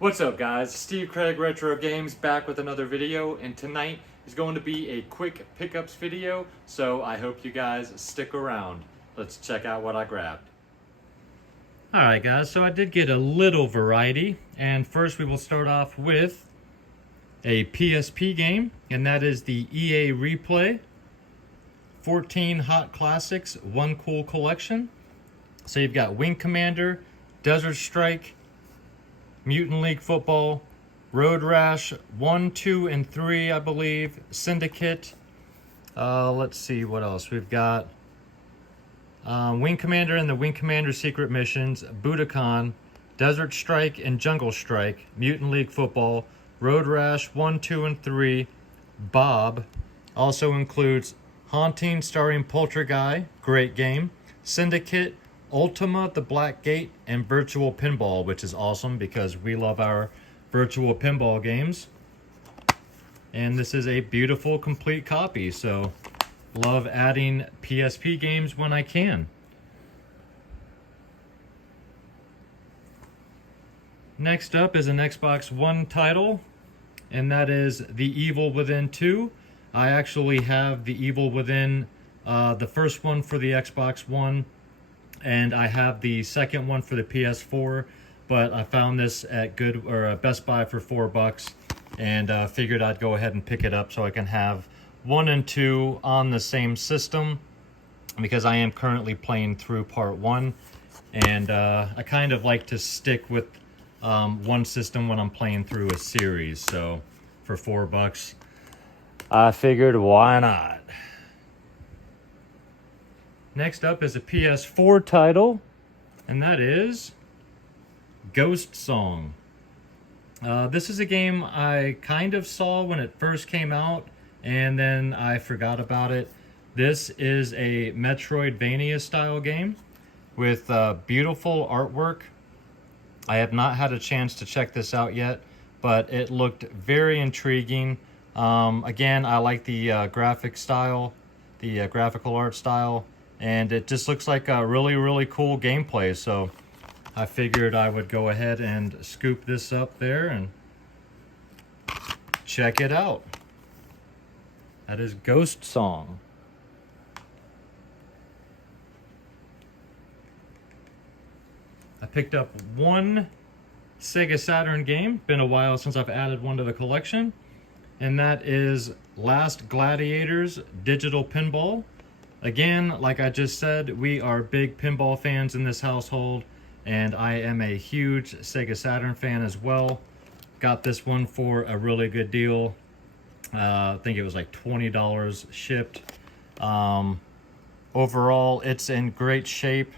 What's up guys, Steve Craig Retro Games back with another video, and tonight is going to be a quick pickups video, so I hope you guys stick around. Let's check out what I grabbed. Alright guys, so I did get a little variety, and first we will start off with a PSP game, and that is the EA Replay 14 Hot Classics, One Cool Collection. So you've got Wing Commander, Desert Strike, Mutant League Football, Road Rash 1, 2, and 3, I believe, Syndicate. Let's see what else. We've got Wing Commander and the Wing Commander Secret Missions, Budokan, Desert Strike and Jungle Strike, Mutant League Football, Road Rash 1, 2, and 3, Bob. Also includes Haunting starring Poltergeist, great game, Syndicate, Ultima, the Black Gate, and Virtual Pinball, which is awesome because we love our virtual pinball games. And this is a beautiful, complete copy, so love adding PSP games when I can. Next up is an Xbox One title, and that is The Evil Within 2. I actually have The Evil Within, the first one for the Xbox One, and I have the second one for the PS4, but I found this at Best Buy for $4, and figured I'd go ahead and pick it up so I can have 1 and 2 on the same system, because I am currently playing through part 1, and I kind of like to stick with one system when I'm playing through a series. So for $4, I figured why not. Next up is a PS4 title, and that is Ghost Song. This is a game I kind of saw when it first came out, and then I forgot about it. This is a Metroidvania style game with beautiful artwork. I have not had a chance to check this out yet, but it looked very intriguing. Again, I like the graphic style, the graphical art style, and it just looks like a really cool gameplay, so I figured I would go ahead and scoop this up there and check it out. That is Ghost Song. I picked up one Sega Saturn game. Been a while since I've added one to the collection, and that is Last Gladiators Digital Pinball. Again, like I just said, we are big pinball fans in this household, and I am a huge Sega Saturn fan as well. Got this one for a really good deal. I think it was like $20 shipped. Overall, it's in great shape.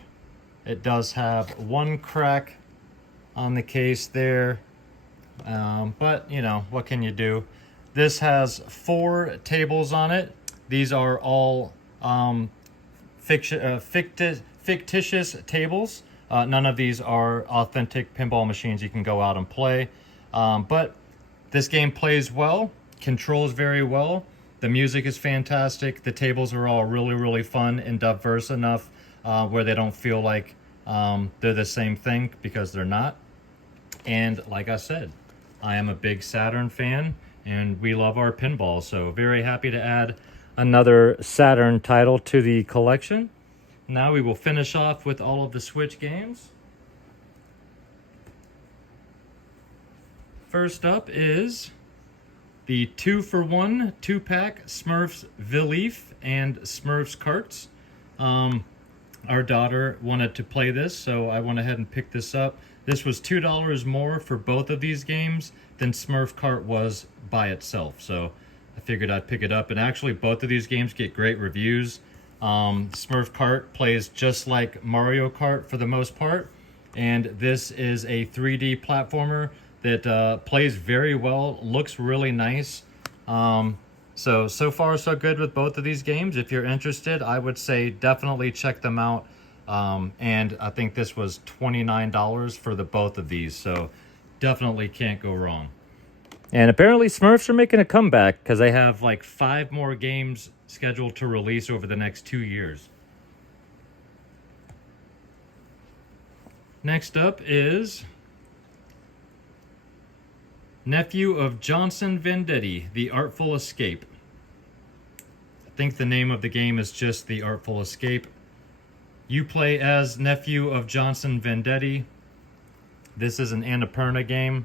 It does have one crack on the case there, but you know, what can you do? This has 4 tables on it. These are all fictitious tables. None of these are authentic pinball machines you can go out and play. But this game plays well, controls very well. The music is fantastic. The tables are all really fun and diverse enough where they don't feel like they're the same thing, because they're not. And like I said, I am a big Saturn fan, and we love our pinball, so very happy to add another Saturn title to the collection. Now we will finish off with all of the Switch games. First up is the 2-for-1 2-pack Smurfs Villeef and Smurfs Karts. Our daughter wanted to play this, so I went ahead and picked this up. This was $2 more for both of these games than Smurf Kart was by itself, so I figured I'd pick it up. And actually, both of these games get great reviews. Smurf Kart plays just like Mario Kart for the most part, and this is a 3D platformer that plays very well, looks really nice. So far so good with both of these games. If you're interested, I would say definitely check them out. And I think this was $29 for the both of these, so definitely can't go wrong. And apparently Smurfs are making a comeback, because they have like 5 more games scheduled to release over the next 2 years. Next up is Nephew of Johnson Vendetti, The Artful Escape. I think the name of the game is just The Artful Escape. You play as nephew of Johnson Vendetti. This is an Annapurna game.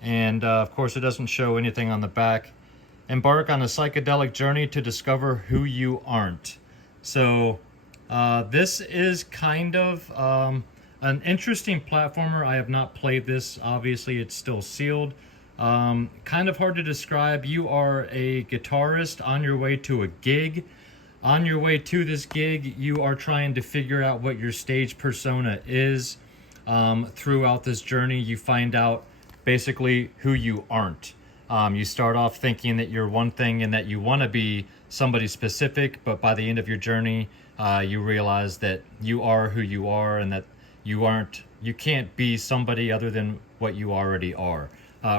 And of course it doesn't show anything on the back. Embark on a psychedelic journey to discover who you aren't. So this is kind of an interesting platformer. I have not played this. Obviously it's still sealed. Kind of hard to describe. You are a guitarist on your way to a gig. On your way to this gig, you are trying to figure out what your stage persona is. Throughout this journey, you find out basically who you aren't. You start off thinking that you're one thing and that you want to be somebody specific, but by the end of your journey, you realize that you are who you are and that you can't be somebody other than what you already are.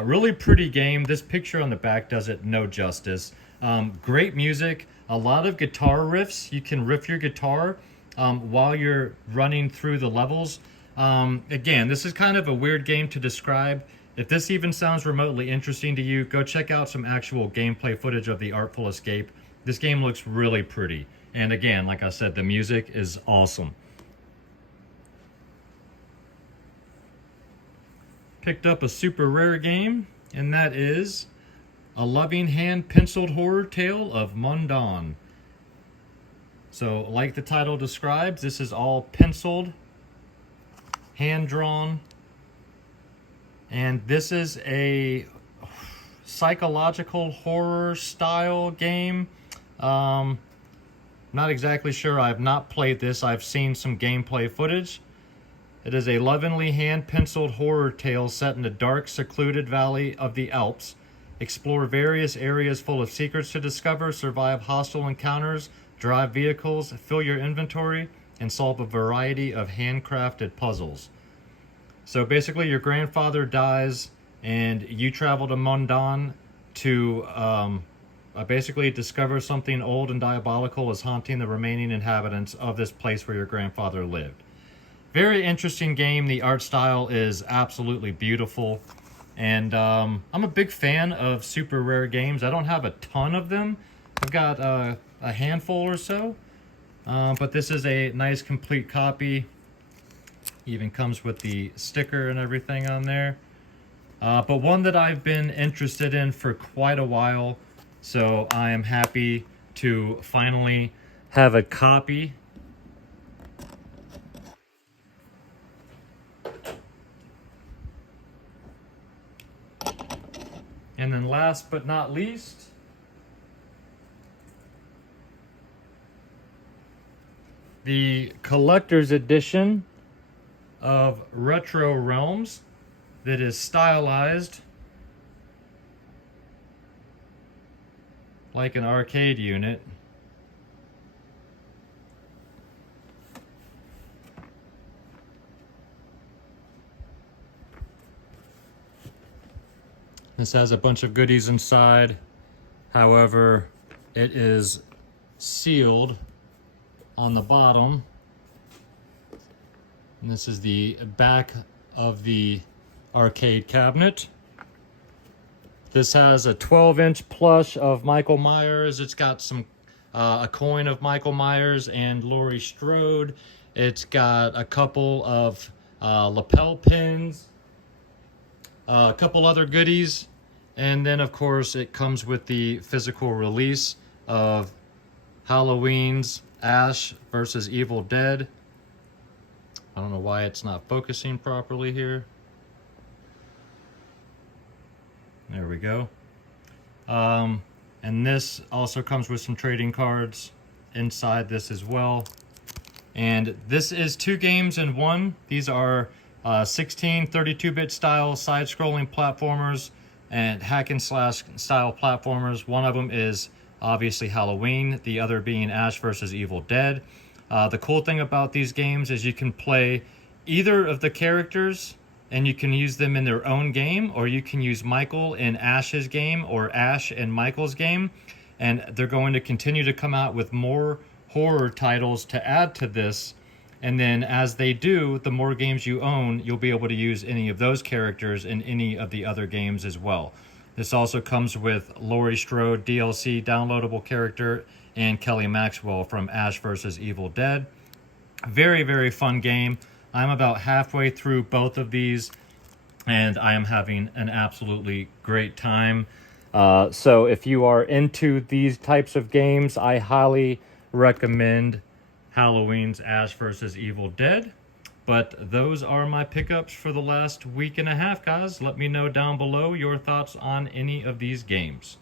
Really pretty game. This picture on the back does it no justice. Great music, a lot of guitar riffs. You can riff your guitar while you're running through the levels. Again, this is kind of a weird game to describe. If this even sounds remotely interesting to you, go check out some actual gameplay footage of The Artful Escape. This game looks really pretty. And again, like I said, the music is awesome. Picked up a super rare game, and that is A Loving Hand Penciled Horror Tale of Mundan. So, like the title describes, this is all penciled, hand-drawn, and this is a psychological horror style game. Not exactly sure. I have not played this. I've seen some gameplay footage. It is a lovingly hand-penciled horror tale set in a dark, secluded valley of the Alps. Explore various areas full of secrets to discover, survive hostile encounters, drive vehicles, fill your inventory, and solve a variety of handcrafted puzzles. So basically your grandfather dies and you travel to Mundan to basically discover something old and diabolical is haunting the remaining inhabitants of this place where your grandfather lived. Very interesting game. The art style is absolutely beautiful. And I'm a big fan of super rare games. I don't have a ton of them. I've got a handful or so. But this is a nice complete copy. Even comes with the sticker and everything on there. But one that I've been interested in for quite a while. So I am happy to finally have a copy. And then last but not least, the collector's edition of Retrorealms that is stylized like an arcade unit. This has a bunch of goodies inside. However, it is sealed on the bottom. And this is the back of the arcade cabinet. This has a 12-inch plush of Michael Myers. It's got some a coin of Michael Myers and Laurie Strode. It's got a couple of lapel pins, a couple other goodies, and then of course it comes with the physical release of Halloween's Ash versus Evil Dead. I don't know why it's not focusing properly here. There we go. And this also comes with some trading cards inside this as well. And this is 2 games in one. These are 16 32-bit style side-scrolling platformers and hack and slash style platformers. One of them is obviously Halloween, the other being Ash versus Evil Dead. The cool thing about these games is you can play either of the characters and you can use them in their own game, or you can use Michael in Ash's game or Ash in Michael's game. And they're going to continue to come out with more horror titles to add to this And then as they do, the more games you own, you'll be able to use any of those characters in any of the other games as well. This also comes with Laurie Strode DLC downloadable character and Kelly Maxwell from Ash vs. Evil Dead. Very, very fun game. I'm about halfway through both of these, and I am having an absolutely great time. So if you are into these types of games, I highly recommend Halloween's Ash vs. Evil Dead. But those are my pickups for the last week and a half, guys. Let me know down below your thoughts on any of these games.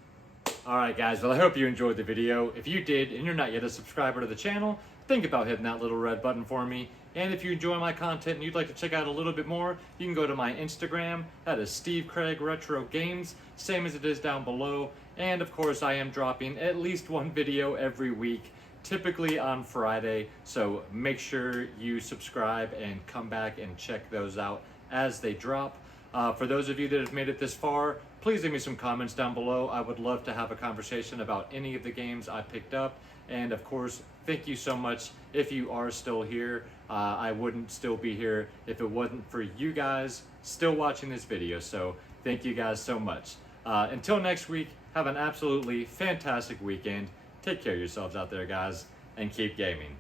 Alright guys, well I hope you enjoyed the video. If you did and you're not yet a subscriber to the channel, think about hitting that little red button for me. And if you enjoy my content and you'd like to check out a little bit more, you can go to my Instagram. That is Steve Craig Retro Games, same as it is down below. And of course I am dropping at least one video every week, typically on Friday. So make sure you subscribe and come back and check those out as they drop. For those of you that have made it this far, please leave me some comments down below. I would love to have a conversation about any of the games I picked up. And of course, thank you so much if you are still here. I wouldn't still be here if it wasn't for you guys still watching this video. So thank you guys so much. Until next week, have an absolutely fantastic weekend. Take care of yourselves out there, guys, and keep gaming.